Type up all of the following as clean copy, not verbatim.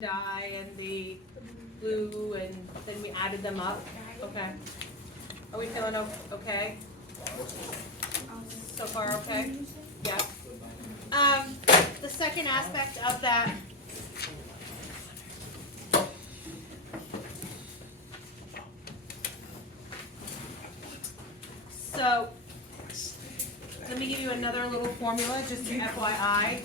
dye and the blue, and then we added them up. Okay. Are we feeling okay? So far, okay? Yeah. The second aspect of that. So, let me give you another little formula, just to FYI.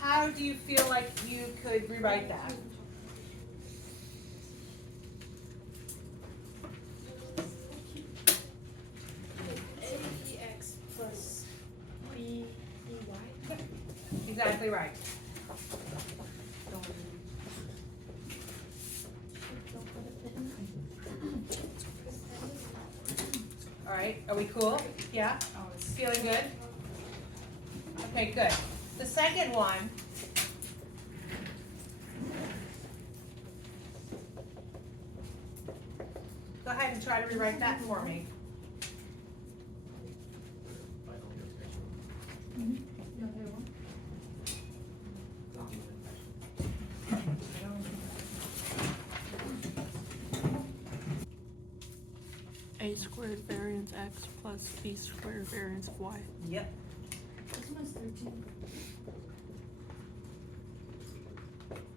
How do you feel like you could rewrite that? AX plus BEY. Exactly right. All right, are we cool? Yeah? Feeling good? Okay, good. The second one, go ahead and try to rewrite that for me. A squared variance x plus b squared variance of y. Yep. This one's 13.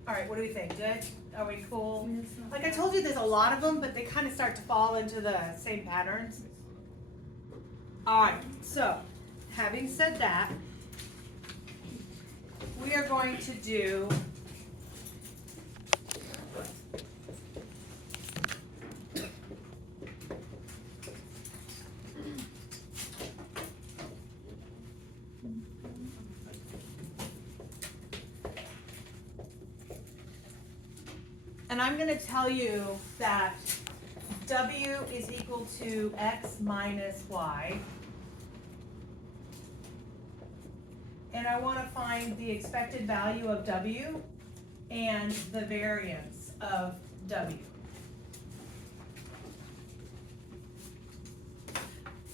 All right, what do we think? Good? Are we cool? Yeah, it's not Like I bad. told you, there's a lot of them, but they kind of start to fall into the same patterns. All right, so having said that, we are going to do and I'm going to tell you that W is equal to X minus Y. And I want to find the expected value of W and the variance of W.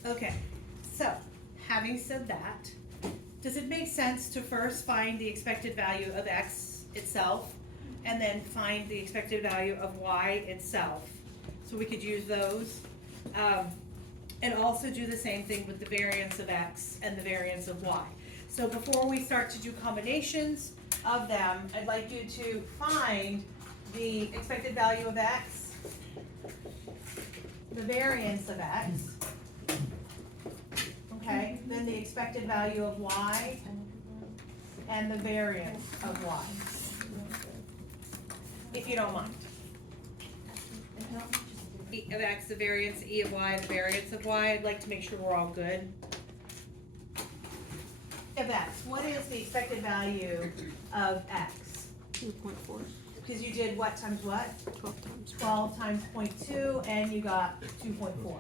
Okay, so having said that, does it make sense to first find the expected value of X itself and then find the expected value of Y itself? So we could use those. And also do the same thing with the variance of X and the variance of Y. So before we start to do combinations of them, I'd like you to find the expected value of X, the variance of X, okay, then the expected value of Y, and the variance of Y, if you don't mind. E of X, the variance, E of Y, the variance of Y. I'd like to make sure we're all good. Of X, what is the expected value of X? 2.4. Because you did what times what? 12 times. 12 times 0.2, and you got 2.4.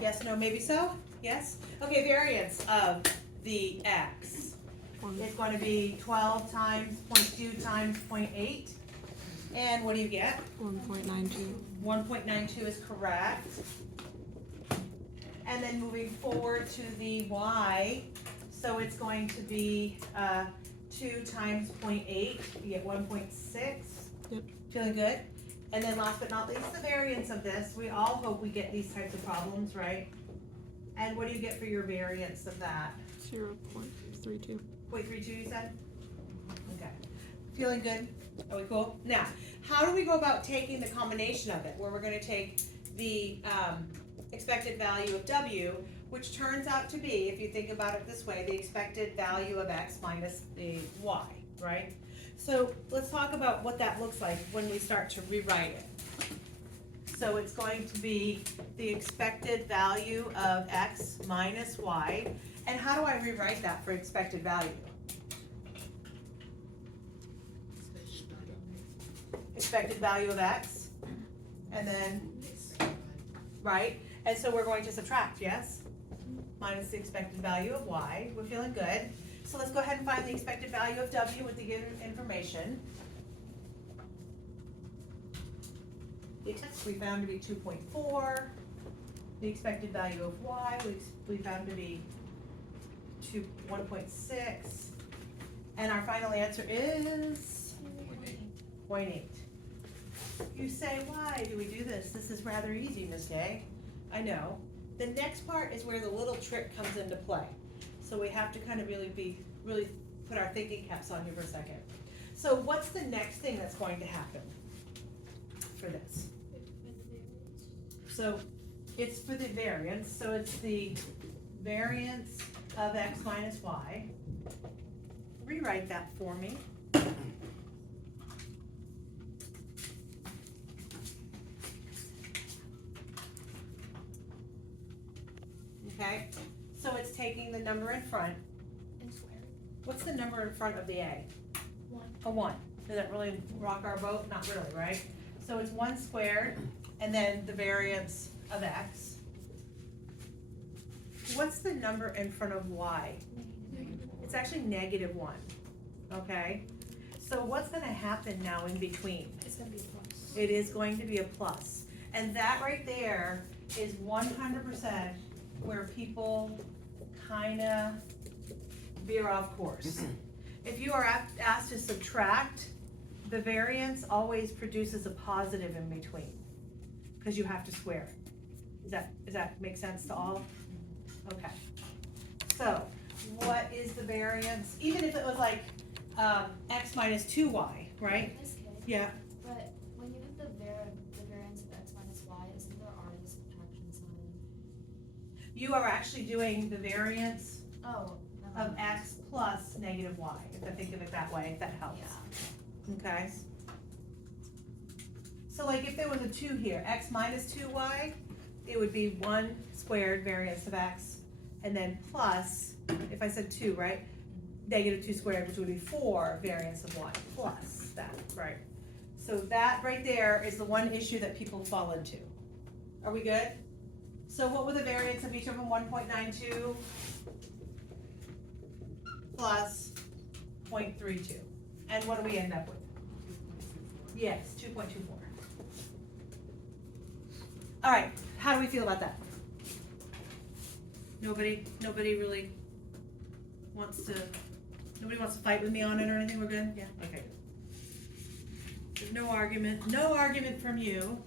Yes, no, maybe so? Yes? Okay, variance of the X. It's going to be 12 times 0.2 times 0.8. And what do you get? 1.92. 1.92 is correct. And then moving forward to the Y, so it's going to be 2 times 0.8, you get 1.6. Yep. Feeling good? And then last but not least, the variance of this. We all hope we get these types of problems, right? And what do you get for your variance of that? 0.32. 0.32 you said? Okay. Feeling good? Are we cool? Now, how do we go about taking the combination of it, where we're gonna take the expected value of W, which turns out to be, if you think about it this way, the expected value of X minus the Y, right? So let's talk about what that looks like when we start to rewrite it. So it's going to be the expected value of X minus Y. And how do I rewrite that for expected value? Expected value of X, and then, right? And so we're going to subtract, yes? Minus the expected value of Y. We're feeling good. So let's go ahead and find the expected value of W with the given information. The X we found to be 2.4. the expected value of y, we found to be 1.6, and our final answer is 0.8. You say, why do we do this? This is rather easy, Miss Day. I know. The next part is where the little trick comes into play. So we have to kind of really put our thinking caps on here for a second. So what's the next thing that's going to happen for this? So it's for the variance, so it's the variance of x minus y. Rewrite that for me. Okay, so it's taking the number in front. And square. What's the number in front of the a? 1. A 1. Does that really rock our boat? Not really, right? So it's 1 squared, and then the variance of x. What's the number in front of y? It's actually -1, okay? So what's gonna happen now in between? It's gonna be a plus. It is going to be a plus. And that right there is 100% where people kinda veer off course. If you are asked to subtract, the variance always produces a positive in between, because you have to square it. Does that make sense to all? Okay. So, what is the variance? Even if it was like x minus 2y, right? Miss K, Yeah. but when you put the variance of x minus y, isn't there already a subtraction sign? You are actually doing the variance Oh. of x plus -y, if I think of it that way, if that helps. Yeah. Okay. So like if there was a 2 here, x minus 2y, it would be 1 squared variance of x, and then plus, if I said 2, right? -2 squared, which would be 4 variance of y, plus that, right? So that right there is the one issue that people fall into. Are we good? So what were the variance of each of them? 1.92 plus 0.32. And what do we end up with? Yes, 2.24. All right, how do we feel about that? Nobody really wants to, nobody wants to fight with me on it or anything? We're good? Yeah, okay. There's no argument from you.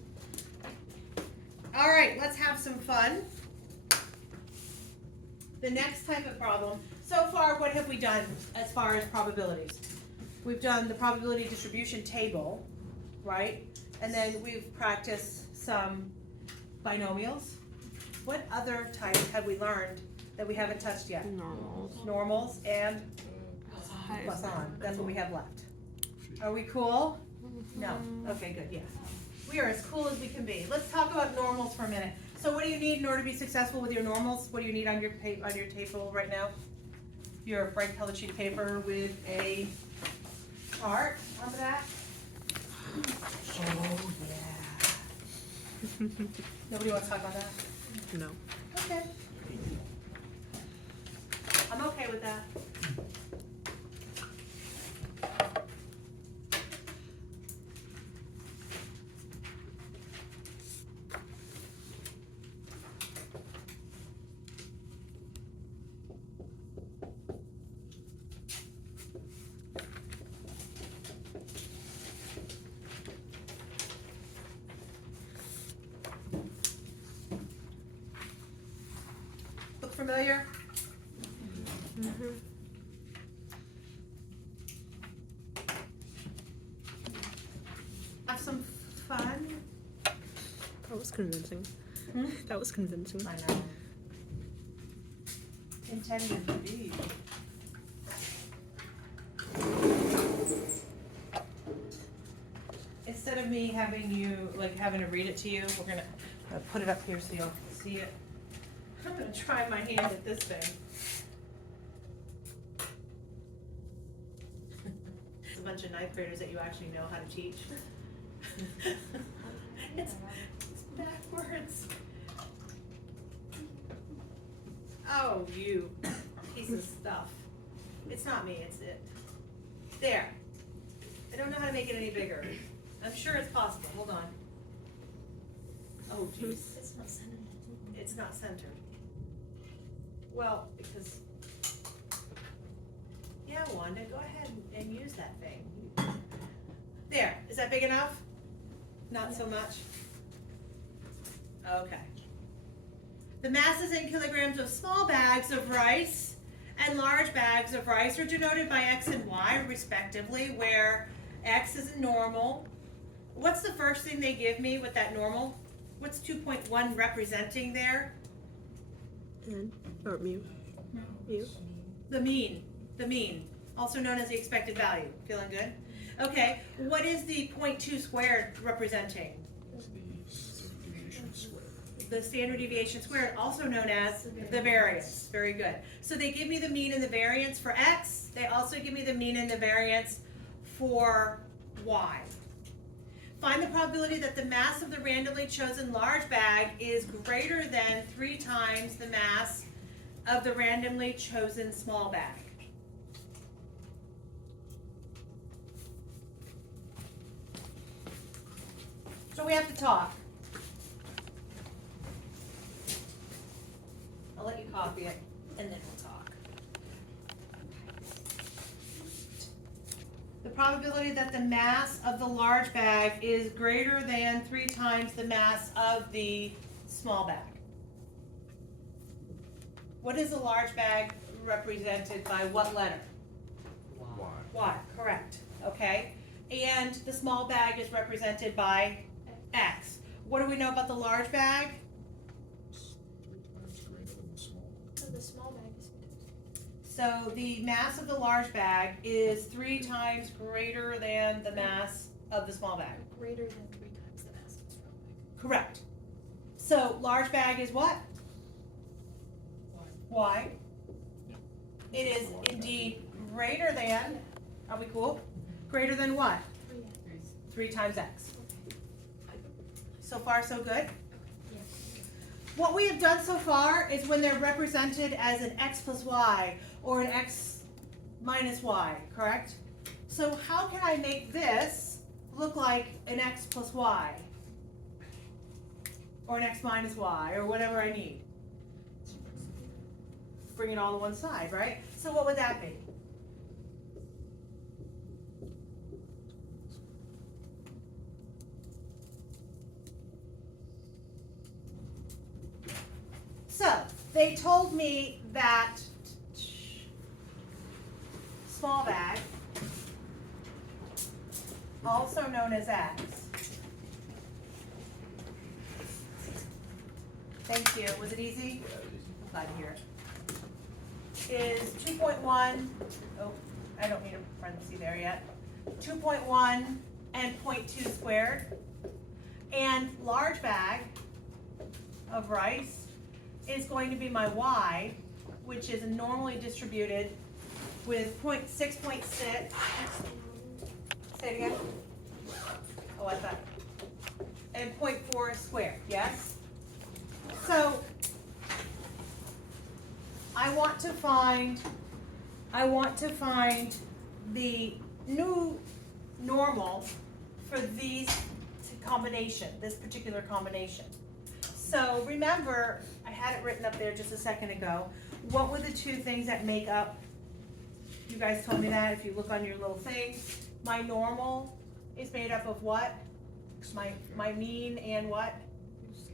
All right, let's have some fun. The next type of problem. So far, what have we done as far as probabilities? We've done the probability distribution table, right? And then we've practiced some binomials. What other types have we learned that we haven't touched yet? Normals. Normals and Highest. Poisson. That's what we have left. Are we cool? No. Okay, good, yes. We are as cool as we can be. Let's talk about normals for a minute. So what do you need in order to be successful with your normals? What do you need on your table right now? Your bright colored sheet of paper with a chart on the back? Oh, yeah. Nobody wants to talk about that? No. Okay. I'm okay with that. Look familiar? Have some fun. That was convincing. Hmm? That was convincing. I know. Intended to be. Instead of me having having to read it to you, we're gonna put it up here so you'll see it. I'm gonna try my hand at this thing. It's a bunch of ninth graders that you actually know how to teach. It's backwards. Oh, you piece of stuff. It's not me, it's it. There. I don't know how to make it any bigger. I'm sure it's possible. Hold on. Oh, jeez. It's not sending it's not centered. Well, because, yeah, Wanda, go ahead and use that thing. There, is that big enough? Not so much? Okay. The masses in kilograms of small bags of rice and large bags of rice are denoted by X and Y respectively, where X is normal. What's the first thing they give me with that normal? What's 2.1 representing there? N or mu. Mu. The mean, also known as the expected value. Feeling good? Okay, what is the 0.2 squared representing? The standard deviation squared, also known as the variance. Very good. So they give me the mean and the variance for X. They also give me the mean and the variance for Y. Find the probability that the mass of the randomly chosen large bag is greater than 3 times the mass of the randomly chosen small bag. So we have to talk. I'll let you copy it, and then we'll talk. The probability that the mass of the large bag is greater than 3 times the mass of the small bag. What is a large bag represented by what letter? Y. Y, correct, okay. And the small bag is represented by X. What do we know about the large bag? So the small bag is. So the mass of the large bag is 3 times greater than the mass of the small bag. Greater than 3 times the mass of the small bag. Correct. So large bag is what? Y. It is indeed greater than, are we cool? Greater than what? 3 times X. So far, so good? Yeah. What we have done so far is when they're represented as an X plus Y or an X minus Y, correct? So how can I make this look like an X plus Y? Or an X minus Y, or whatever I need? Bring it all to one side, right? So what would that be? So, they told me that small bag, also known as X, thank you, was it easy? I'm glad to hear it. Is 2.1, oh, I don't need a parenthesis there yet, 2.1 and 0.2 squared, and large bag of rice is going to be my Y, which is normally distributed with 6.6, say it again? Oh, I thought, and 0.4 squared, yes? So, I want to find the new normal for these combination, this particular combination. So remember, I had it written up there just a second ago. What were the 2 things that make up, you guys told me that if you look on your little thing, my normal is made up of what? My mean and what?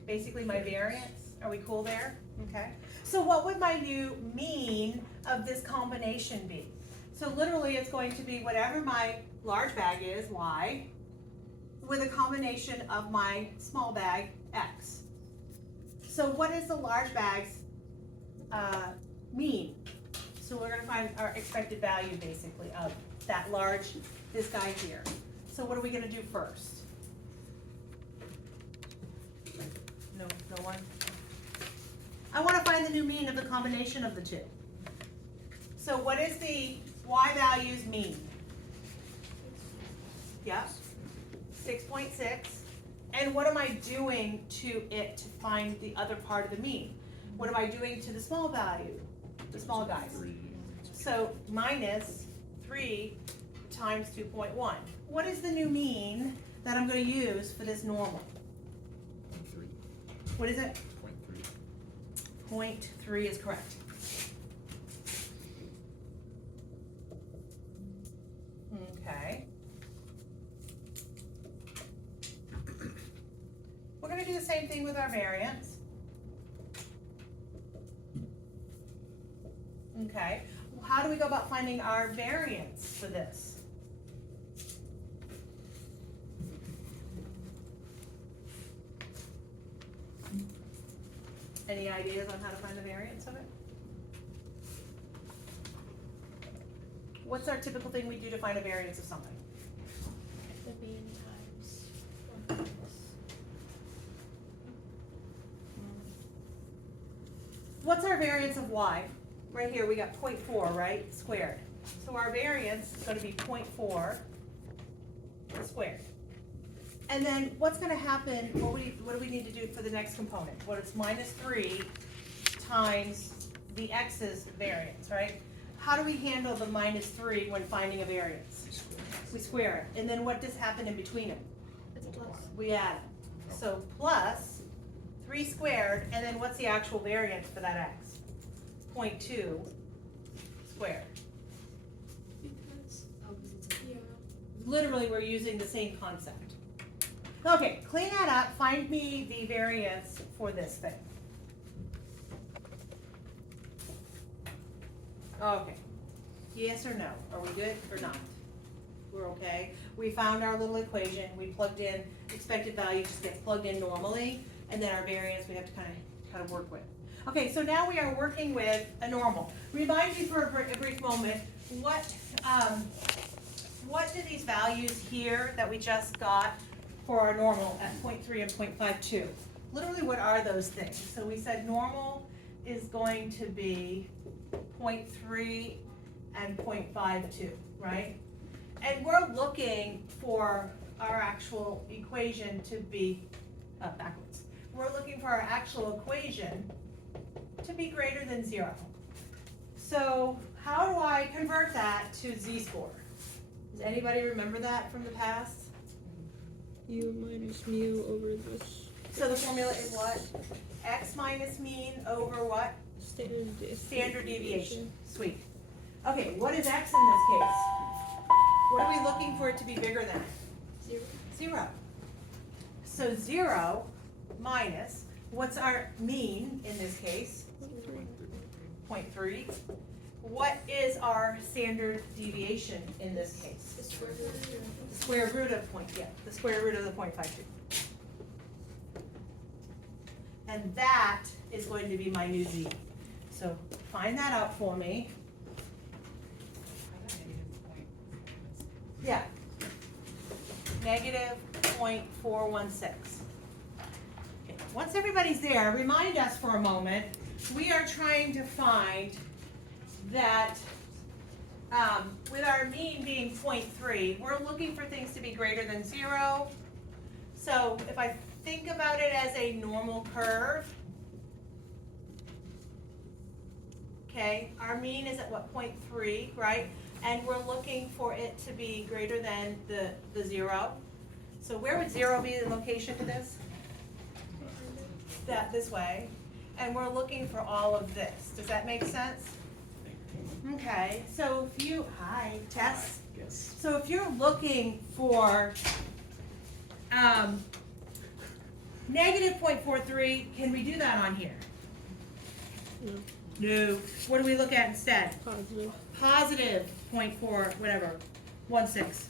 Basically my variance. Are we cool there? Okay. So what would my new mean of this combination be? So literally it's going to be whatever my large bag is, Y, with a combination of my small bag, X. So what is the large bag's mean? So we're gonna find our expected value basically of that large, this guy here. So what are we gonna do first? No one? I wanna find the new mean of the combination of the 2. So what is the Y value's mean? Yeah, 6.6. And what am I doing to it to find the other part of the mean? What am I doing to the small value, the small guys? So minus 3 times 2.1. What is the new mean that I'm going to use for this normal? What is it? 0.3 is correct. Okay. We're gonna do the same thing with our variance. Okay, how do we go about finding our variance for this? Any ideas on how to find the variance of it? What's our typical thing we do to find a variance of something? The mean times 1 minus. What's our variance of y? Right here, we got 0.4, right, squared. So our variance is gonna be 0.4 squared. And then what's gonna happen, what do we need to do for the next component? Well, it's -3 times the x's variance, right? How do we handle the -3 when finding a variance? We square it, and then what does happen in between them? It's plus. We add them. So plus 3 squared, and then what's the actual variance for that x? 0.2 squared. Because, oh, because it's a 0. Literally, we're using the same concept. Okay, clean that up, find me the variance for this thing. Okay, yes or no, are we good or not? We're okay, we found our little equation, we plugged in, expected value just gets plugged in normally, and then our variance we have to kind of work with. Okay, so now we are working with a normal. Remind me for a brief moment, what do these values here that we just got for our normal at 0.3 and 0.52? Literally, what are those things? So we said normal is going to be 0.3 and 0.52, right? And we're looking for our actual equation to be backwards. We're looking for our actual equation to be greater than 0. So how do I convert that to z-score? Does anybody remember that from the past? U minus mu over this So the formula is what? X minus mean over what? Standard deviation. Sweet. Okay, what is x in this case? What are we looking for it to be bigger than? 0. 0. So 0 minus, what's our mean in this case? 0.3. What is our standard deviation in this case? The square root of 0. The square root of the square root of the 0.52. And that is going to be my new z. So find that out for me. Yeah. Negative 0.416. Okay. Once everybody's there, remind us for a moment, we are trying to find that with our mean being 0.3, we're looking for things to be greater than 0. So if I think about it as a normal curve, okay, our mean is at what, 0.3, right? And we're looking for it to be greater than the 0. So where would 0 be the location for this? This way. And we're looking for all of this. Does that make sense? Okay, so if you, hi, Tess. Yes. So if you're looking for negative 0.43, can we do that on here? No. No. What do we look at instead? Positive. Positive 0.4, whatever, 16.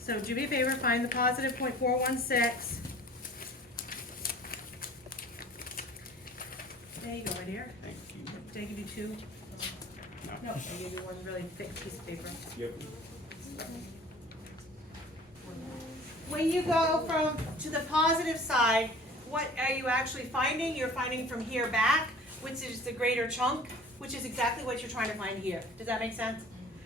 So do me a favor, find the positive 0.416. There you go, right here. Thank you. Did I give you two? No, I gave you one really thick piece of paper. Yep. When you go to the positive side, what are you actually finding? You're finding from here back, which is the greater chunk, which is exactly what you're trying to find here. Does that make sense?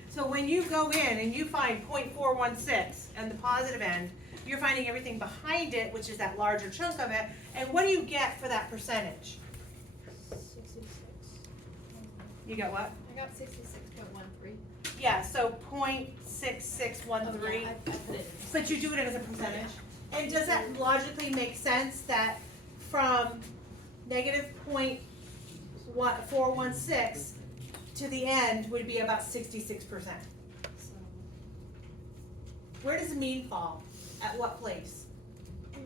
So when you go in and you find 0.416 and the positive end, you're finding everything behind it, which is that larger chunk of it. And what do you get for that percentage? 66. You got what? I got 66.13. Yeah, so 0.6613. Oh, yeah, I put it. But you do it as a percentage. And does that logically make sense that from negative 416 to the end would be about 66%. So, Where does the mean fall? At what place? the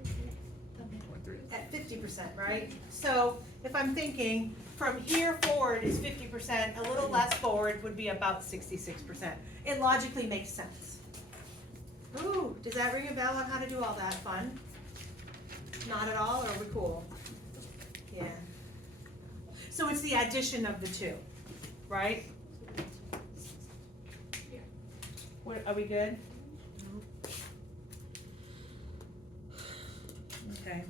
middle. At 50%, right? So if I'm thinking from here forward is 50%, a little less forward would be about 66%. It logically makes sense. Ooh, does that ring a bell on how to do all that? Fun? Not at all, or are we cool? Yeah. So it's the addition of the two, right? What, are we good? Okay.